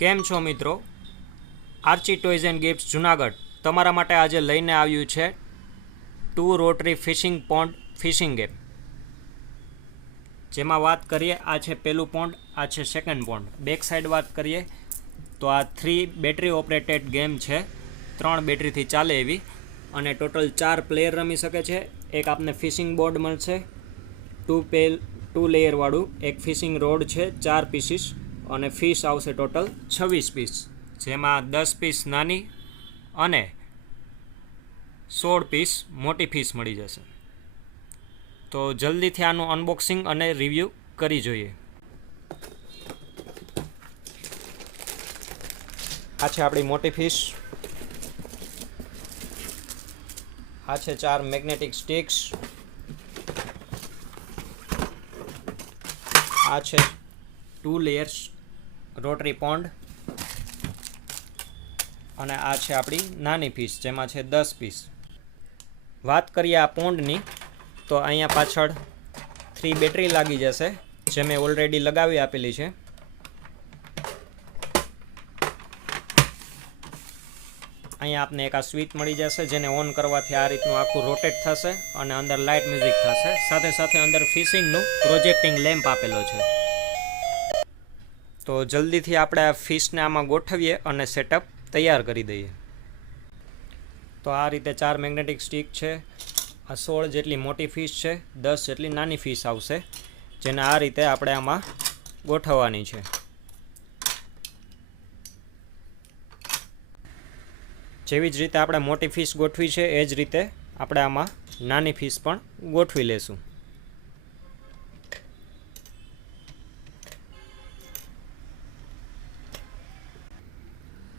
કેમ છો મિત્રો? Archie toys and gifts Junagadh તમારા માટે આજે લઈને આવ્યું છે 2 rotary fishing pond fishing game. જેમાં વાત કરીએ, આ છે પહેલું પોન્ડ, આ છે સેકન્ડ પોન્ડ. બેક સાઈડ વાત કરીએ તો આ 3 બેટરી ઓપરેટેડ ગેમ છે, 3 બેટરીથી ચાલે એવી, અને ટોટલ 4 પ્લેયર રમી શકે છે. એક આપને ફિશિંગ બોર્ડ મળશે 2 લેયર વાળું, એક ફિશિંગ રોડ છે 4 પીસીસ, અને ફિશ આવશે ટોટલ 26 પીસ, જેમાં 10 પીસ નાની અને 16 પીસ મોટી ફિશ મળી જશે. તો જલ્દીથી આનું અનબોક્સિંગ અને રિવ્યૂ કરી જોઈએ. આ છે આપણી મોટી ફિશ, આ છે 4 મેગ્નેટિક સ્ટિક્સ, આ છે 2 લેયર્સ રોટરી પોન્ડ, અને આ છે આપણી નાની ફિશ જેમાં છે 10 પીસ. વાત કરીએ આ પોન્ડની તો અહીંયા પાછળ 3 બેટરી લાગી જશે, જે મેં ઓલરેડી લગાવી આપેલી છે. અહીંયા આપને એક આ સ્વિચ મળી જશે, જેને ઓન કરવાથી આ રીતનું આખું રોટેટ થશે અને અંદર લાઇટ મ્યુઝિક થશે. સાથે સાથે અંદર ફિશિંગનું પ્રોજેક્ટિંગ લેમ્પ આપેલો છે. તો જલ્દીથી આપણે આ ફિશને આમાં ગોઠવીએ અને સેટઅપ તૈયાર કરી દઈએ. તો આ રીતે 4 મેગ્નેટિક સ્ટિક છે, આ 16 જેટલી મોટી ફિશ છે, 10 જેટલી નાની ફિશ આવશે, જેને આ રીતે આપણે આમાં ગોઠવવાની છે. જેવી જ રીતે આપણે મોટી ફિશ ગોઠવી છે એ જ રીતે આપણે આમાં નાની ફિશ પણ ગોઠવી લેશું.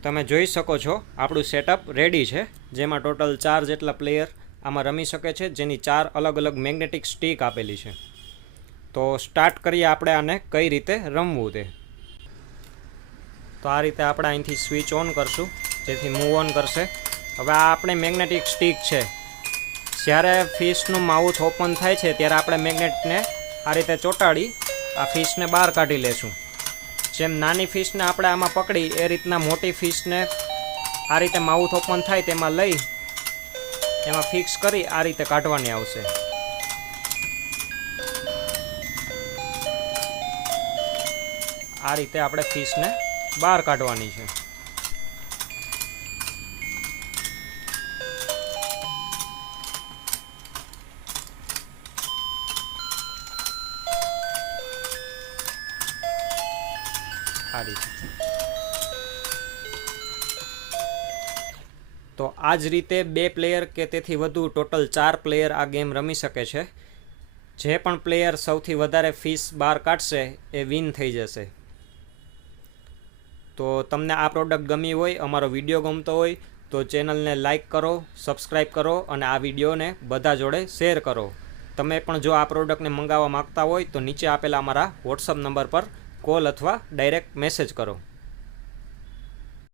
તમે જોઈ શકો છો આપણું સેટઅપ રેડી છે, જેમાં ટોટલ 4 જેટલા પ્લેયર આમાં રમી શકે છે, જેની 4 અલગ અલગ મેગ્નેટિક સ્ટિક આપેલી છે. તો સ્ટાર્ટ કરીએ આપણે આને કઈ રીતે રમવું તે. તો આ રીતે આપણે અહીંથી સ્વિચ ઓન કરશું, જેથી મૂવ ઓન કરશે. હવે આ આપણે મેગ્નેટિક સ્ટિક છે, જ્યારે ફિશનું માઉથ ઓપન થાય છે ત્યારે આપણે મેગ્નેટને આ રીતે ચોંટાડી આ ફિશને બહાર કાઢી લેશું. જેમ નાની ફિશને આપણે આમાં પકડી એ રીતના મોટી ફિશને આ રીતે માઉથ ઓપન થાય તેમાં લઈ એમાં ફિક્સ કરી આ રીતે કાઢવાની આવશે. આ રીતે આપણે ફિશને બહાર કાઢવાની છે. આ રીતે. તો આ જ રીતે 2 પ્લેયર કે તેથી વધુ ટોટલ 4 પ્લેયર આ ગેમ રમી શકે છે. જે પણ પ્લેયર સૌથી વધારે ફિશ બહાર કાઢશે એ વિન થઈ જશે. તો તમને આ પ્રોડક્ટ ગમી હોય, અમારો વિડીયો ગમતો હોય તો ચેનલને લાઈક કરો, સબસ્ક્રાઈબ કરો અને આ વિડીયોને બધા જોડે શેર કરો. તમે પણ જો આ પ્રોડક્ટને મંગાવવા માગતા હોય તો નીચે આપેલા અમારા વોટ્સઅપ નંબર પર કોલ અથવા ડાયરેક્ટ મેસેજ કરો.